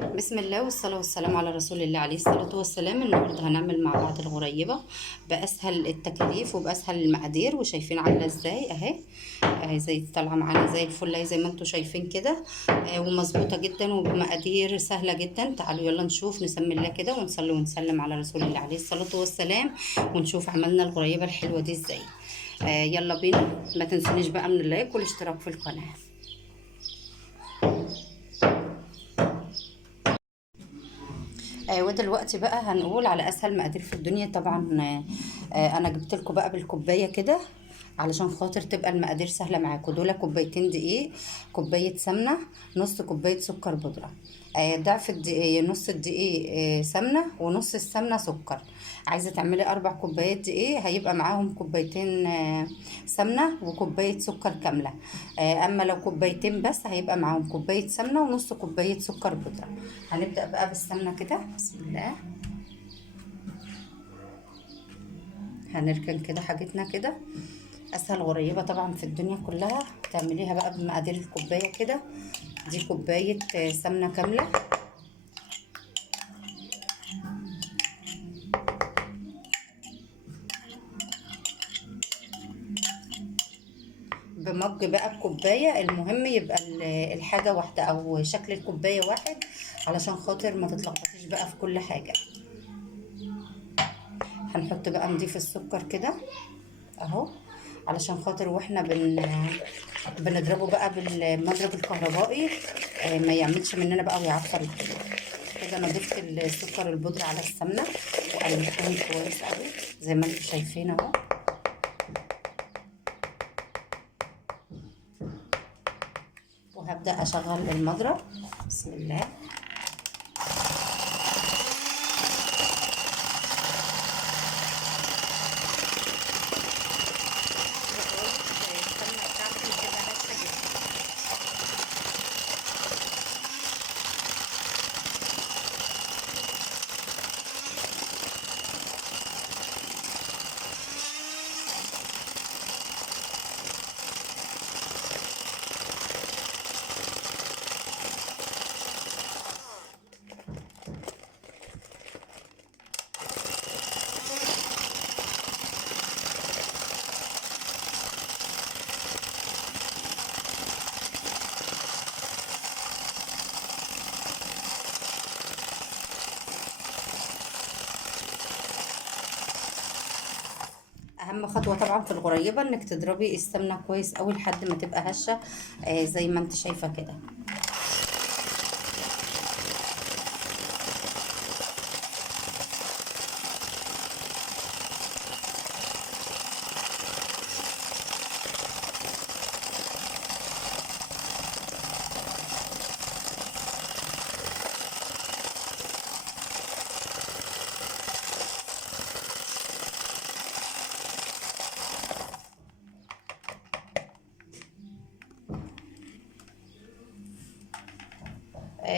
بسم الله والصلاة والسلام على رسول الله عليه الصلاة والسلام. النهاردة هنعمل مع بعض الغريبة بأسهل التكاليف وبأسهل المقادير، وشايفين عاملة ازاي اهي زي طالعة معانا زي الفل اهي زي ما انتوا شايفين كده. ومظبوطة جدا وبمقادير سهلة جدا. تعالوا يلا نشوف، نسمي الله كده ونصلي ونسلم على رسول الله عليه الصلاة والسلام، ونشوف عملنا الغريبة الحلوة دي ازاي. يلا بينا. ما تنسونيش بقى من اللايك والاشتراك في القناة. ودلوقتي بقى هنقول على اسهل مقادير في الدنيا طبعا. انا جبت لكم بقى بالكوبايه كده علشان خاطر تبقى المقادير سهله معاكم. دول كوبايتين دقيق، كوبايه سمنه، نص كوبايه سكر بودره. ضعف الدقيق، نص الدقيق سمنه، ونص السمنه سكر. عايزه تعملي 4 كوبايات دقيق هيبقى معاهم كوبايتين سمنه وكوبايه سكر كامله. اما لو كوبايتين بس هيبقى معاهم كوبايه سمنه ونص كوبايه سكر بودره. هنبدا بقى بالسمنه كده، بسم الله. هنركن كده حاجتنا كده. اسهل غريبه طبعا في الدنيا كلها تعمليها بقى بمقادير الكوبايه كده. دي كوبايه سمنه كامله، بمج بقى الكوبايه. المهم يبقى الحاجه واحده او شكل الكوبايه واحد، علشان خاطر ما تتلخبطيش بقى في كل حاجه. هنحط بقى نضيف السكر كده اهو، علشان خاطر واحنا بنضربه بقى بالمضرب الكهربائي ما يعملش مننا بقى ويعفر الدنيا. كده انا ضفت السكر البودرة على السمنه وقلبتهم كويس قوي زي ما انتم شايفين اهو. وهبدا اشغل المضرب، بسم الله. السمنه بتاعتي بتبقى هشه جدا. اهم خطوه طبعا في الغريبه انك تضربي السمنه كويس قوي لحد ما تبقى هشه زي ما انت شايفه كده.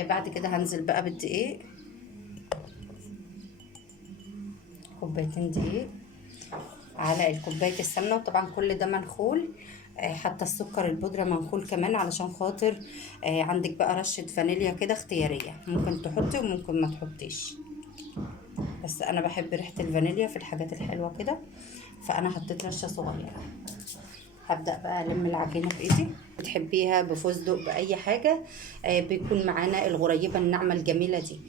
بعد كده هنزل بقى بالدقيق، كوبايتين دقيق على الكوباية السمنة. وطبعا كل ده منخول، حتى السكر البودرة منخول كمان، علشان خاطر عندك بقى رشة فانيليا كده اختيارية، ممكن تحطي وممكن ما تحطيش، بس انا بحب ريحة الفانيليا في الحاجات الحلوة كده، فانا حطيت رشة صغيرة. هبدأ بقى ألم العجينة بإيدي، بتحبيها بفستق بأي حاجة. بيكون معانا الغريبة الناعمة الجميلة دي.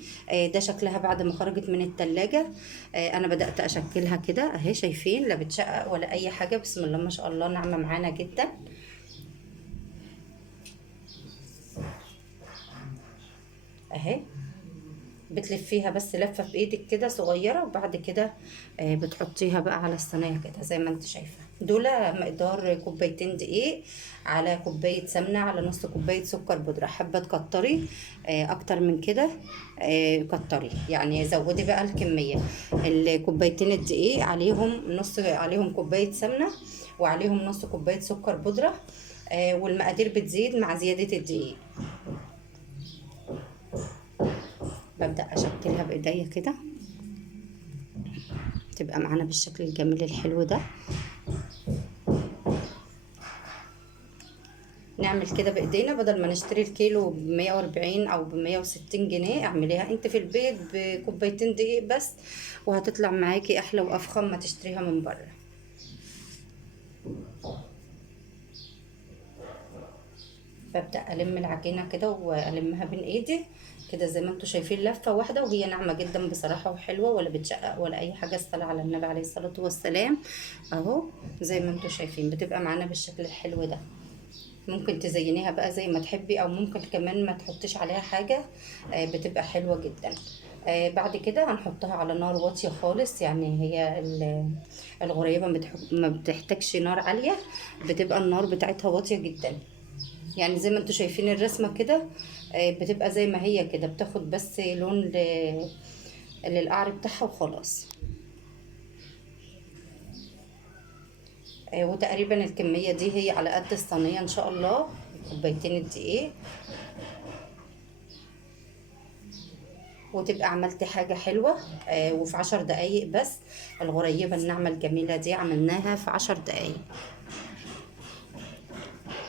ده شكلها بعد ما خرجت من التلاجة. أنا بدأت أشكلها كده أهي، شايفين لا بتشقق ولا أي حاجة، بسم الله ما شاء الله ناعمة معانا جدا أهي. بتلفيها بس لفة في ايدك كده صغيرة، وبعد كده بتحطيها بقى على الصينية كده زي ما انت شايفة. دول مقدار كوبايتين دقيق على كوباية سمنة على نص كوباية سكر بودرة. حابة تكتري اكتر من كده كتري، يعني زودي بقى الكمية. الكوبايتين الدقيق عليهم كوباية سمنة، وعليهم نص كوباية سكر بودرة. والمقادير بتزيد مع زيادة الدقيق. ببدأ أشكلها بإيديا كده، تبقى معانا بالشكل الجميل الحلو ده. نعمل كده بايدينا بدل ما نشتري الكيلو ب140 او ب160 جنيه. اعمليها انت في البيت بكوبايتين دقيق بس، وهتطلع معاكي احلى وافخم ما تشتريها من بره. ببدأ ألم العجينة كده وألمها بين ايدي كده زي ما انتوا شايفين، لفة واحدة، وهي ناعمة جدا بصراحة وحلوة، ولا بتشقق ولا أي حاجة. الصلاة على النبي عليه الصلاة والسلام. اهو زي ما انتوا شايفين بتبقى معانا بالشكل الحلو ده. ممكن تزينيها بقى زي ما تحبي، او ممكن كمان ما تحطيش عليها حاجة. بتبقى حلوة جدا. بعد كده هنحطها على نار واطية خالص. يعني هي الغريبة ما بتحتاجش نار عالية، بتبقى النار بتاعتها واطية جدا. يعني زي ما انتوا شايفين الرسمة كده، بتبقى زي ما هي كده، بتاخد بس لون للقعر بتاعها وخلاص. وتقريبا الكمية دي هي على قد الصينية ان شاء الله، كوبايتين الدقيق، وتبقى عملتي حاجة حلوة. وفي 10 دقايق بس. الغريبة الناعمة الجميلة دي عملناها في 10 دقايق.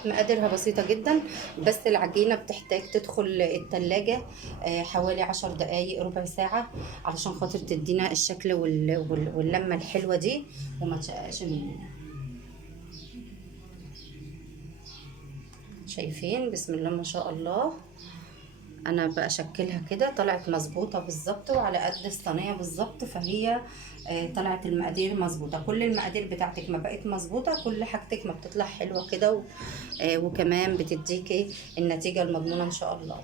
مقاديرها بسيطة جدا، بس العجينة بتحتاج تدخل التلاجة حوالي 10 دقايق ربع ساعة، علشان خاطر تدينا الشكل واللمة الحلوة دي، وما تشققش مننا. شايفين؟ بسم الله ما شاء الله. انا بشكلها كده طلعت مظبوطه بالظبط وعلى قد الصينيه بالظبط، فهي طلعت المقادير مظبوطه. كل المقادير بتاعتك ما بقت مظبوطه، كل حاجتك ما بتطلع حلوه كده وكمان بتديكي النتيجه المضمونه ان شاء الله.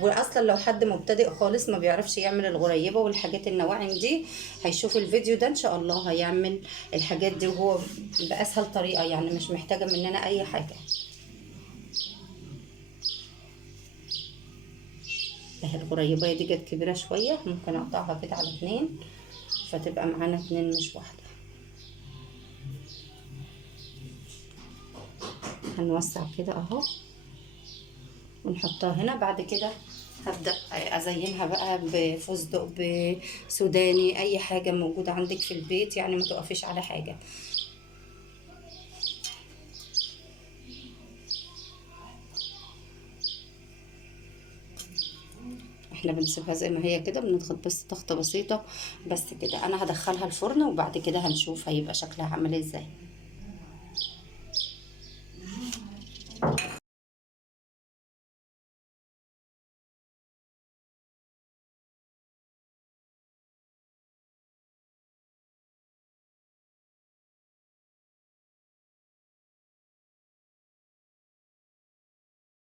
واصلا لو حد مبتدئ خالص ما بيعرفش يعمل الغريبه والحاجات النواعم دي، هيشوف الفيديو ده ان شاء الله هيعمل الحاجات دي، وهو باسهل طريقه، يعني مش محتاجه مننا اي حاجه. اهي الغريبايه دي جت كبيره شويه، ممكن اقطعها كده على 2، فتبقى معانا 2 مش واحده. هنوسع كده اهو ونحطها هنا. بعد كده هبدأ ازينها بقى بفستق، بسوداني، اي حاجه موجوده عندك في البيت، يعني ما تقفيش على حاجه. احنا بنسيبها زي ما هي كده، بنضغط بس ضغطه بسيطه بس كده. انا هدخلها الفرن وبعد كده هنشوف هيبقى شكلها عامل ازاي.